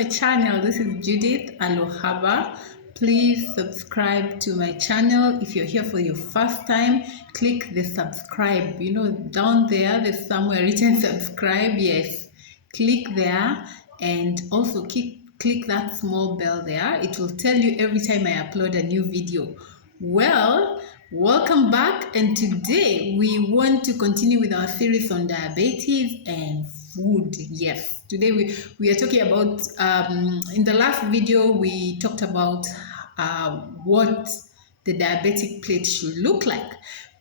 my channel. This is Judith Alohaba. Please subscribe to my channel. If you're here for your first time, click the subscribe. Down there, there's somewhere written subscribe. Yes, click there, and also click that small bell there. It will tell you every time I upload a new video. Well, welcome back, and today we want to continue with our series on diabetes and food. Yes, today we are talking about in the last video we talked about what the diabetic plate should look like,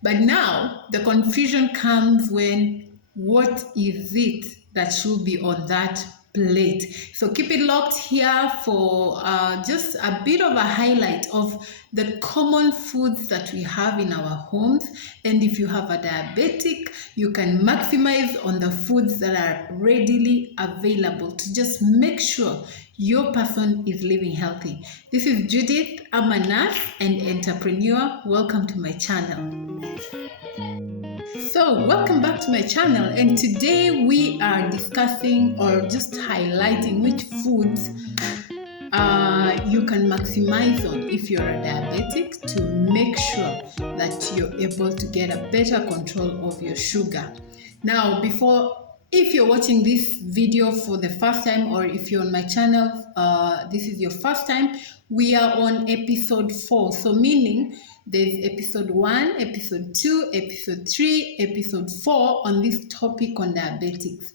but now the confusion comes when what is it that should be on that plate. So keep it locked here for just a bit of a highlight of the common foods that we have in our homes, and if you have a diabetic, you can maximize on the foods that are readily available to just make sure your person is living healthy. This is Judith. I'm a nurse and entrepreneur. Welcome to my channel. So welcome back to my channel, and today we are discussing or just highlighting which foods you can maximize on if you're a diabetic to make sure that you're able to get a better control of your sugar. Now, if you're watching this video for the first time, or if you're on my channel, this is your first time, we are on episode 4. So meaning there's episode 1, episode 2, episode 3, episode 4 on this topic on diabetes.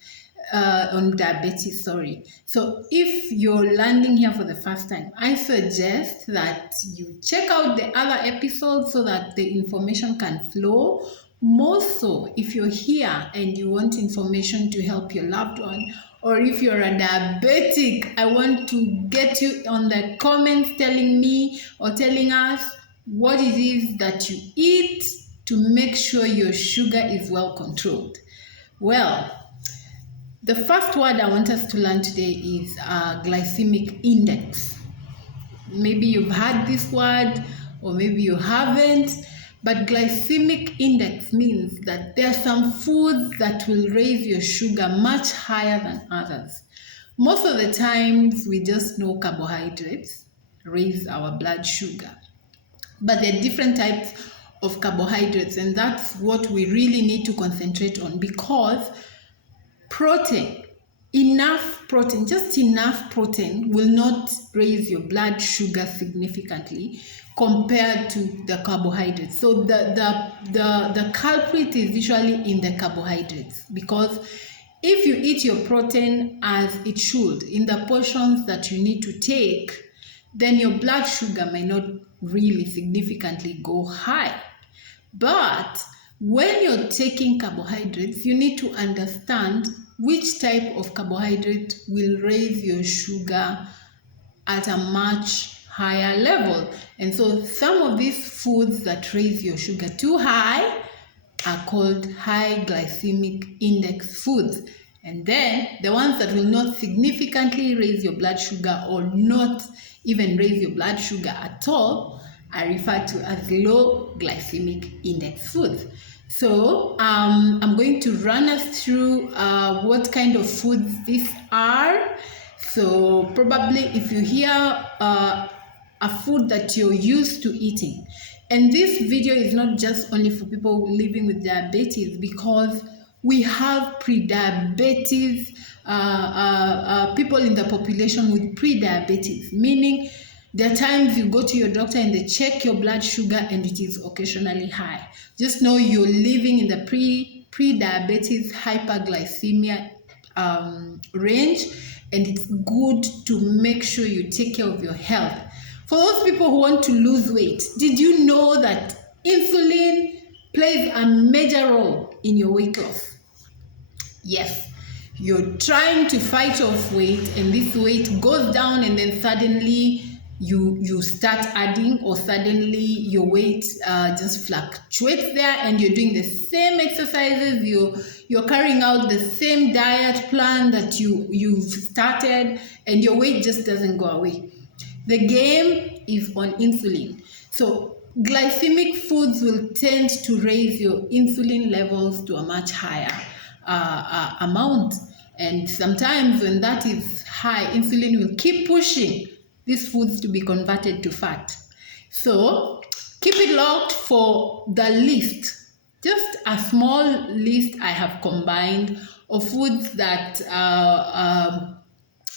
So if you're landing here for the first time, I suggest that you check out the other episodes so that the information can flow. More so if you're here and you want information to help your loved one, or if you're a diabetic, I want to get you on the comments telling me or telling us what it is that you eat to make sure your sugar is well controlled. Well, the first word I want us to learn today is glycemic index. Maybe you've heard this word or maybe you haven't, but glycemic index means that there are some foods that will raise your sugar much higher than others. Most of the times we just know carbohydrates raise our blood sugar, but there are different types of carbohydrates, and that's what we really need to concentrate on, because just enough protein will not raise your blood sugar significantly compared to the carbohydrates. So the culprit is usually in the carbohydrates, because if you eat your protein as it should, in the portions that you need to take, then your blood sugar may not really significantly go high. But when you're taking carbohydrates, you need to understand which type of carbohydrate will raise your sugar at a much higher level. And so some of these foods that raise your sugar too high are called high glycemic index foods. And then the ones that will not significantly raise your blood sugar or not even raise your blood sugar at all are referred to as low glycemic index foods. So I'm going to run us through what kind of foods these are. So probably if you hear a food that you're used to eating, and this video is not just only for people living with diabetes, because we have pre-diabetes, people in the population with pre-diabetes, meaning there are times you go to your doctor and they check your blood sugar and it is occasionally high. Just know you're living in the pre-diabetes hyperglycemia range, and it's good to make sure you take care of your health. For those people who want to lose weight, did you know that insulin plays a major role in your weight loss? Yes. You're trying to fight off weight, and this weight goes down, and then suddenly you start adding, or suddenly your weight just fluctuates there, and you're doing the same exercises, you're carrying out the same diet plan that you've started, and your weight just doesn't go away. The game is on insulin. So glycemic foods will tend to raise your insulin levels to a much higher amount. And sometimes when that is high, insulin will keep pushing these foods to be converted to fat. So keep it locked for the list. Just a small list I have combined of foods that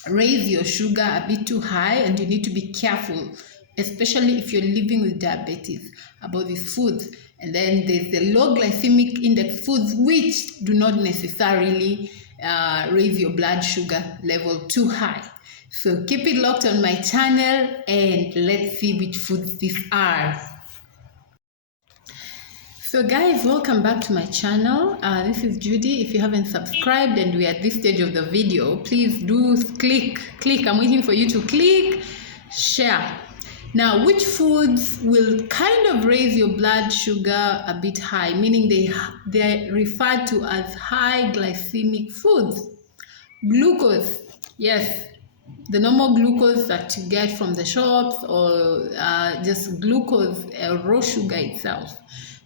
raise your sugar a bit too high, and you need to be careful, especially if you're living with diabetes, about these foods. And then there's the low glycemic index foods, which do not necessarily raise your blood sugar level too high. So keep it locked on my channel and let's see which foods these are. So guys, welcome back to my channel. This is Judy. If you haven't subscribed and we're at this stage of the video, please do click. I'm waiting for you to click, share. Now, which foods will kind of raise your blood sugar a bit high, meaning they're referred to as high glycemic foods? Glucose, yes, the normal glucose that you get from the shops, or just glucose, raw sugar itself.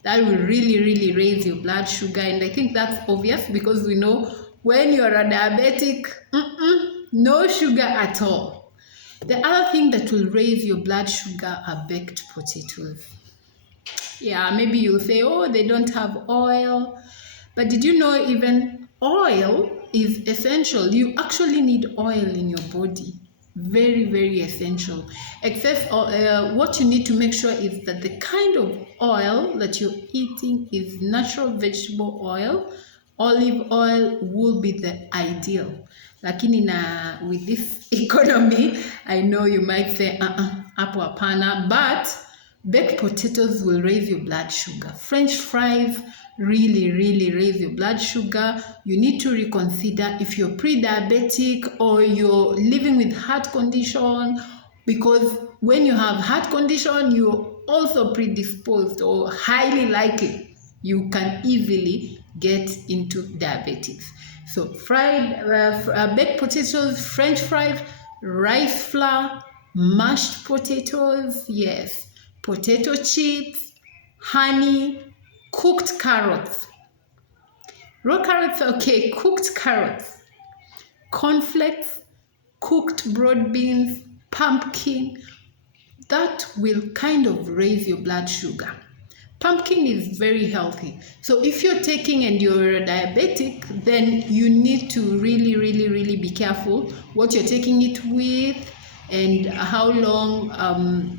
That will really raise your blood sugar, and I think that's obvious because we know when you're a diabetic, no sugar at all. The other thing that will raise your blood sugar are baked potatoes. Yeah, maybe you'll say, oh, they don't have oil. But did you know even oil is essential? You actually need oil in your body. Very essential. Except what you need to make sure is that the kind of oil that you're eating is natural vegetable oil. Olive oil will be the ideal. Lakini with this economy, I know you might say, hapo hapana, but baked potatoes will raise your blood sugar. French fries really raise your blood sugar. You need to reconsider if you're pre-diabetic or you're living with heart condition, because when you have heart condition, you're also predisposed, or highly likely you can easily get into diabetes. So baked potatoes, French fries, rice flour, mashed potatoes, yes, potato chips, honey, cooked carrots. Raw carrots, okay, cooked carrots, cornflakes, cooked broad beans, pumpkin. That will kind of raise your blood sugar. Pumpkin is very healthy. So if you're taking and you're a diabetic, then you need to really be careful what you're taking it with, and how long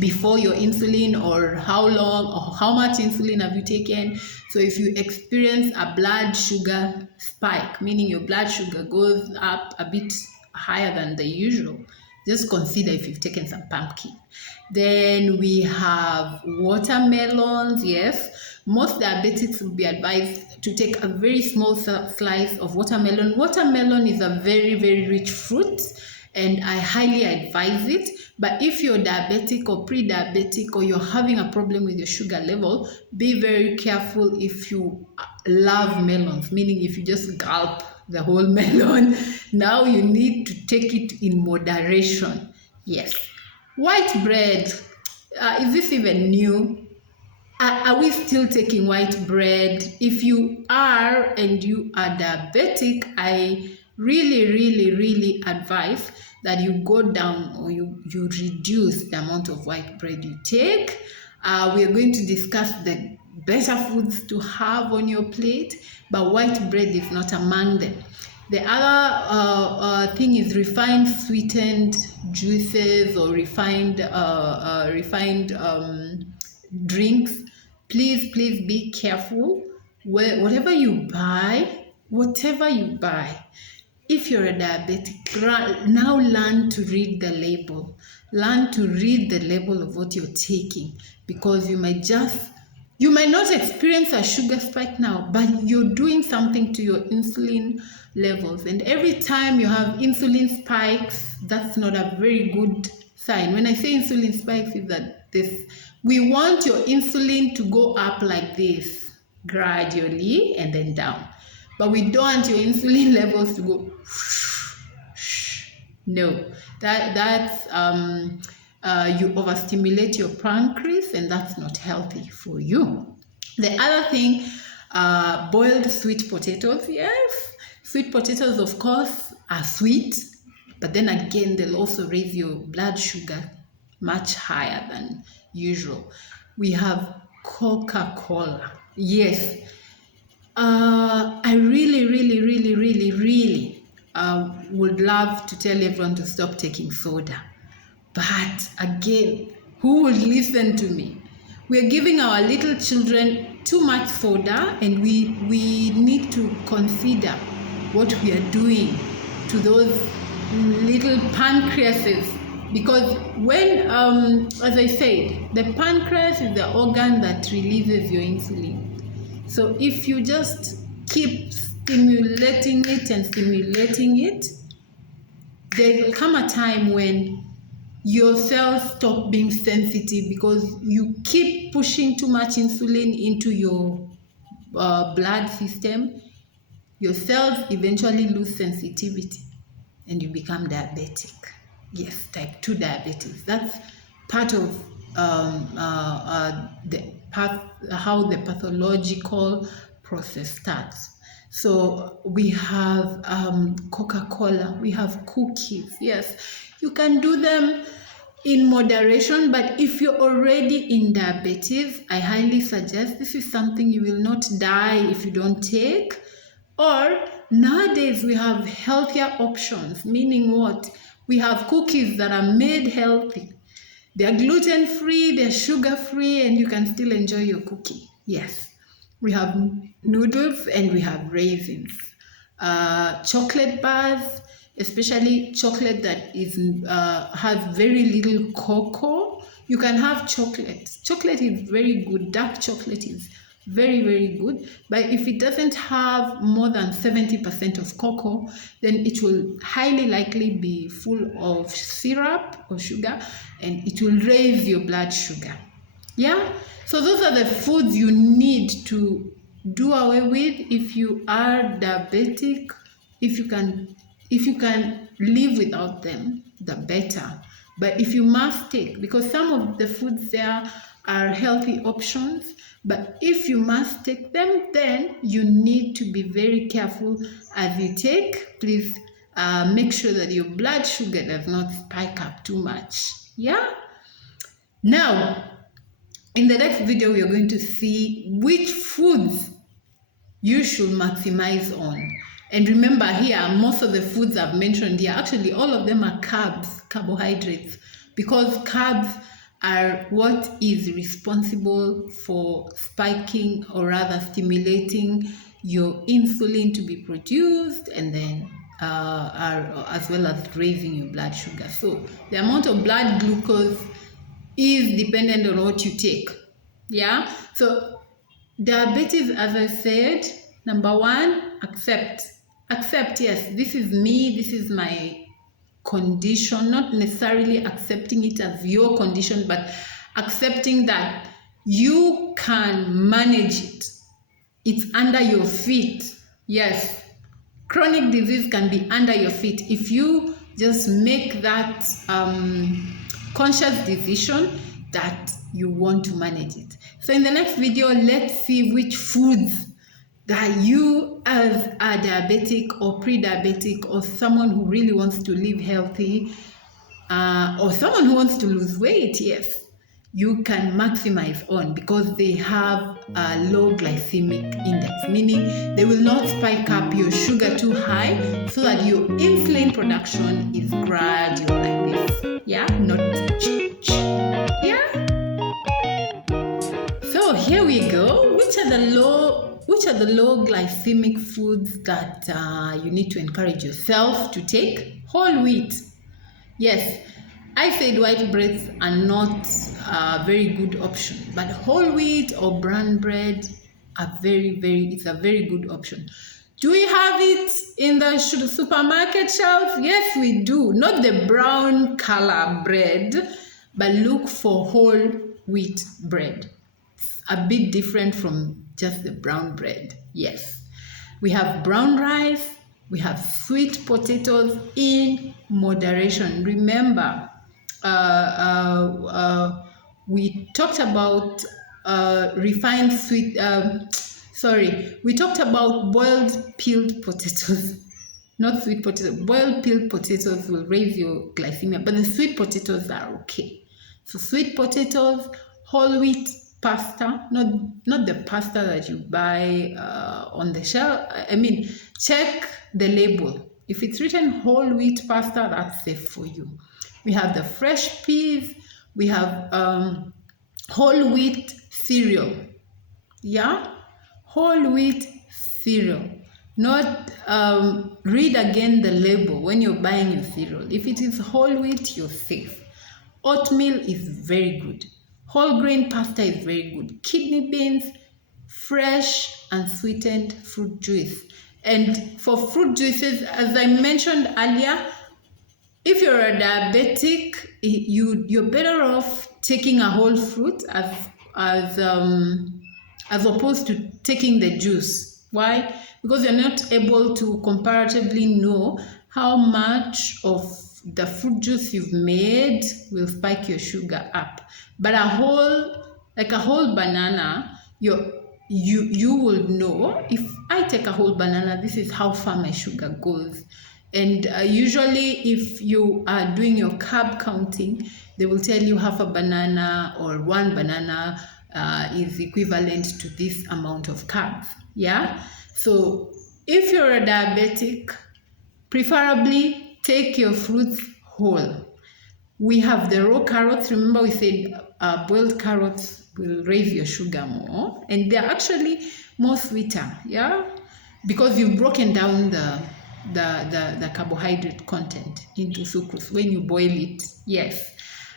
before your insulin, or how long or how much insulin have you taken. So if you experience a blood sugar spike, meaning your blood sugar goes up a bit higher than the usual, just consider if you've taken some pumpkin. Then we have watermelons. Yes, most diabetics will be advised to take a very small slice of watermelon. Watermelon is a very rich fruit, and I highly advise it. But if you're diabetic or pre-diabetic, or you're having a problem with your sugar level, be very careful if you love melons, meaning if you just gulp the whole melon. Now you need to take it in moderation. Yes. White bread, is this even new? Are we still taking white bread? If you are and you are diabetic, I really advise that you go down, or you reduce the amount of white bread you take. We are going to discuss the better foods to have on your plate, but white bread is not among them. The other thing is refined sweetened juices, or refined drinks. Please be careful. Whatever you buy, if you're a diabetic, now learn to read the label. Learn to read the label of what you're taking, because you might not experience a sugar spike now, but you're doing something to your insulin levels. And every time you have insulin spikes, that's not a very good sign. When I say insulin spikes, is that we want your insulin to go up like this, gradually, and then down. But we don't want your insulin levels to go no. That's you overstimulate your pancreas, and that's not healthy for you. The other thing, boiled sweet potatoes. Yes, Sweet potatoes, of course, are sweet, but then again, they'll also raise your blood sugar much higher than usual. We have Coca-Cola. Yes, I really would love to tell everyone to stop taking soda. But again, who will listen to me? We're giving our little children too much soda, and we need to consider what we are doing to those little pancreases. Because when, as I said, the pancreas is the organ that releases your insulin. So if you just keep stimulating it, there will come a time when your cells stop being sensitive because you keep pushing too much insulin into your blood system. Your cells eventually lose sensitivity and you become diabetic. Yes, type 2 diabetes. That's part of how the pathological process starts. So we have Coca-Cola, we have cookies. Yes, you can do them in moderation, but if you're already in diabetes, I highly suggest this is something you will not die if you don't take. Or nowadays we have healthier options, meaning what? We have cookies that are made healthy. They're gluten-free, they're sugar-free, and you can still enjoy your cookie. Yes. We have noodles and we have raisins. Chocolate bars, especially chocolate that is has very little cocoa. You can have chocolate. Chocolate is very good. Dark chocolate is very good, but if it doesn't have more than 70% of cocoa, then it will highly likely be full of syrup or sugar, and it will raise your blood sugar. Yeah, so those are the foods you need to do away with if you are diabetic. If you can live without them, the better. But if you must take, because some of the foods there are healthy options, but if you must take them, then you need to be very careful as you take. Please make sure that your blood sugar does not spike up too much. Yeah? Now, in the next video, we are going to see which foods you should maximize on. And remember here, most of the foods I've mentioned here, actually all of them are carbs, carbohydrates, because carbs are what is responsible for spiking, or rather stimulating your insulin to be produced, and then as well as raising your blood sugar. So the amount of blood glucose is dependent on what you take. Yeah, so diabetes, as I said, number one, accept. Yes, this is me, this is my condition, not necessarily accepting it as your condition, but accepting that you can manage it. It's under your feet. Yes, chronic disease can be under your feet if you just make that conscious decision that you want to manage it. So in the next video, let's see which foods that you, as a diabetic or pre-diabetic, or someone who really wants to live healthy, or someone who wants to lose weight, yes, you can maximize on, because they have a low glycemic index, meaning they will not spike up your sugar too high, so that your insulin production is gradual like this. Yeah, not yeah. So here we go. Which are the low glycemic foods that you need to encourage yourself to take? Whole wheat. Yes, I said white breads are not a very good option, but whole wheat or brown bread are it's a very good option. Do we have it in the supermarket shelf? Yes, we do. Not the brown color bread, but look for whole wheat bread. It's a bit different from just the brown bread. Yes. We have brown rice. We have sweet potatoes in moderation. Remember, we talked about refined Sorry, we talked about boiled peeled potatoes. Not sweet potatoes. Boiled peeled potatoes will raise your glycemia, but the sweet potatoes are okay. So sweet potatoes, whole wheat pasta, not the pasta that you buy on the shelf. I mean, check the label. If it's written whole wheat pasta, that's safe for you. We have the fresh peas. We have whole wheat cereal. Yeah, whole wheat cereal. Not read again the label when you're buying your cereal. If it is whole wheat, you're safe. Oatmeal is very good. Whole grain pasta is very good. Kidney beans, fresh and sweetened fruit juice. And for fruit juices, as I mentioned earlier, if you're a diabetic, you're better off taking a whole fruit as opposed to taking the juice. Why? Because you're not able to comparatively know how much of the fruit juice you've made will spike your sugar up. But a whole banana, you will know, if I take a whole banana, this is how far my sugar goes. And usually if you are doing your carb counting, they will tell you half a banana or one banana is equivalent to this amount of carbs. Yeah. So if you're a diabetic, preferably take your fruits whole. We have the raw carrots. Remember we said boiled carrots will raise your sugar more, and they're actually more sweeter, yeah, because you've broken down the carbohydrate content into sucrose when you boil it. Yes.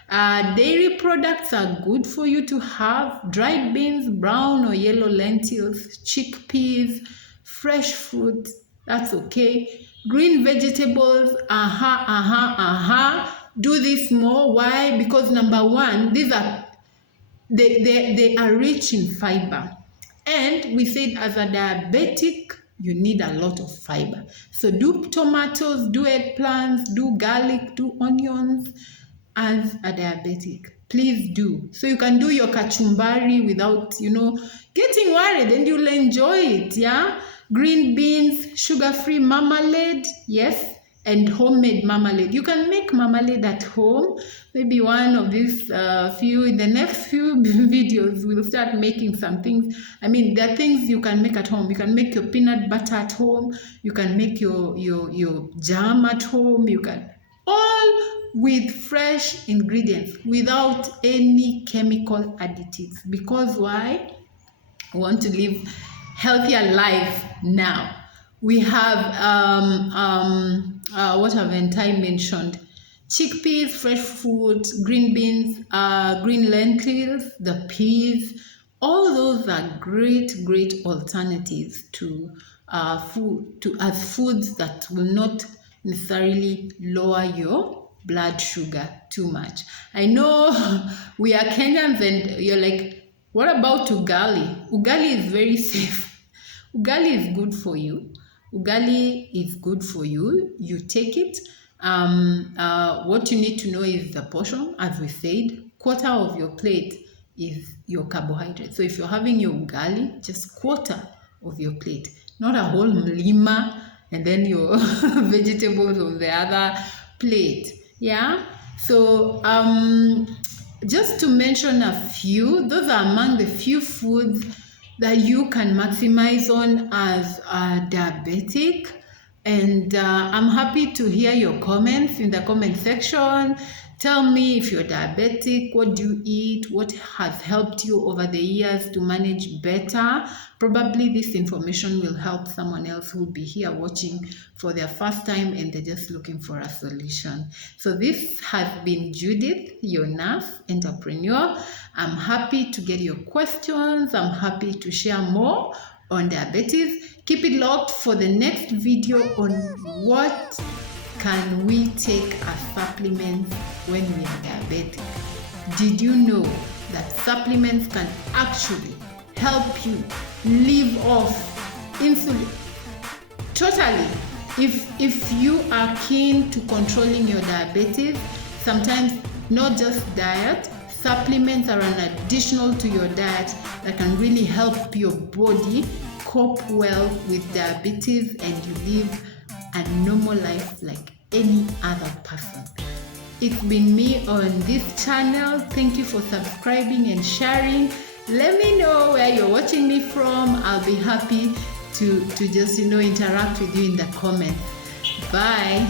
Dairy products are good for you to have. Dried beans, brown or yellow lentils, chickpeas, fresh fruit, that's okay. Green vegetables, do this more. Why? Because number one, they are rich in fiber. And we said as a diabetic, you need a lot of fiber. So do tomatoes, do eggplants, do garlic, do onions as a diabetic. Please do. So you can do your kachumbari without, getting worried, and you'll enjoy it, yeah? Green beans, sugar-free marmalade, yes, and homemade marmalade. You can make marmalade at home. Maybe one of these in the next few videos, we'll start making some things. I mean, there are things you can make at home. You can make your peanut butter at home. You can make your jam at home. You can, all with fresh ingredients, without any chemical additives. Because why? I want to live healthier life now. We have what haven't I mentioned? Chickpeas, fresh fruit, green beans, green lentils, the peas. All those are great alternatives to foods that will not necessarily lower your blood sugar too much. I know we are Kenyans and you're like, what about ugali? Ugali is very safe. Ugali is good for you. Ugali is good for you. You take it. What you need to know is the portion. As we said, quarter of your plate is your carbohydrate. So if you're having your ugali, just quarter of your plate, not a whole mlima and then your vegetables on the other plate. Yeah. So just to mention a few, those are among the few foods that you can maximize on as a diabetic. And I'm happy to hear your comments in the comment section. Tell me if you're diabetic, what do you eat, what has helped you over the years to manage better. Probably this information will help someone else who will be here watching for their first time and they're just looking for a solution. So this has been Judith, your nurse entrepreneur. I'm happy to get your questions. I'm happy to share more on diabetes. Keep it locked for the next video on what can we take as supplements when we are diabetic. Did you know that supplements can actually help you live off insulin totally? If you are keen to controlling your diabetes, sometimes not just diet, Supplements are an additional to your diet that can really help your body cope well with diabetes, and you live a normal life like any other person. It's been me on this channel. Thank you for subscribing and sharing. Let me know where you're watching me from. I'll be happy to just interact with you in the comments. Bye.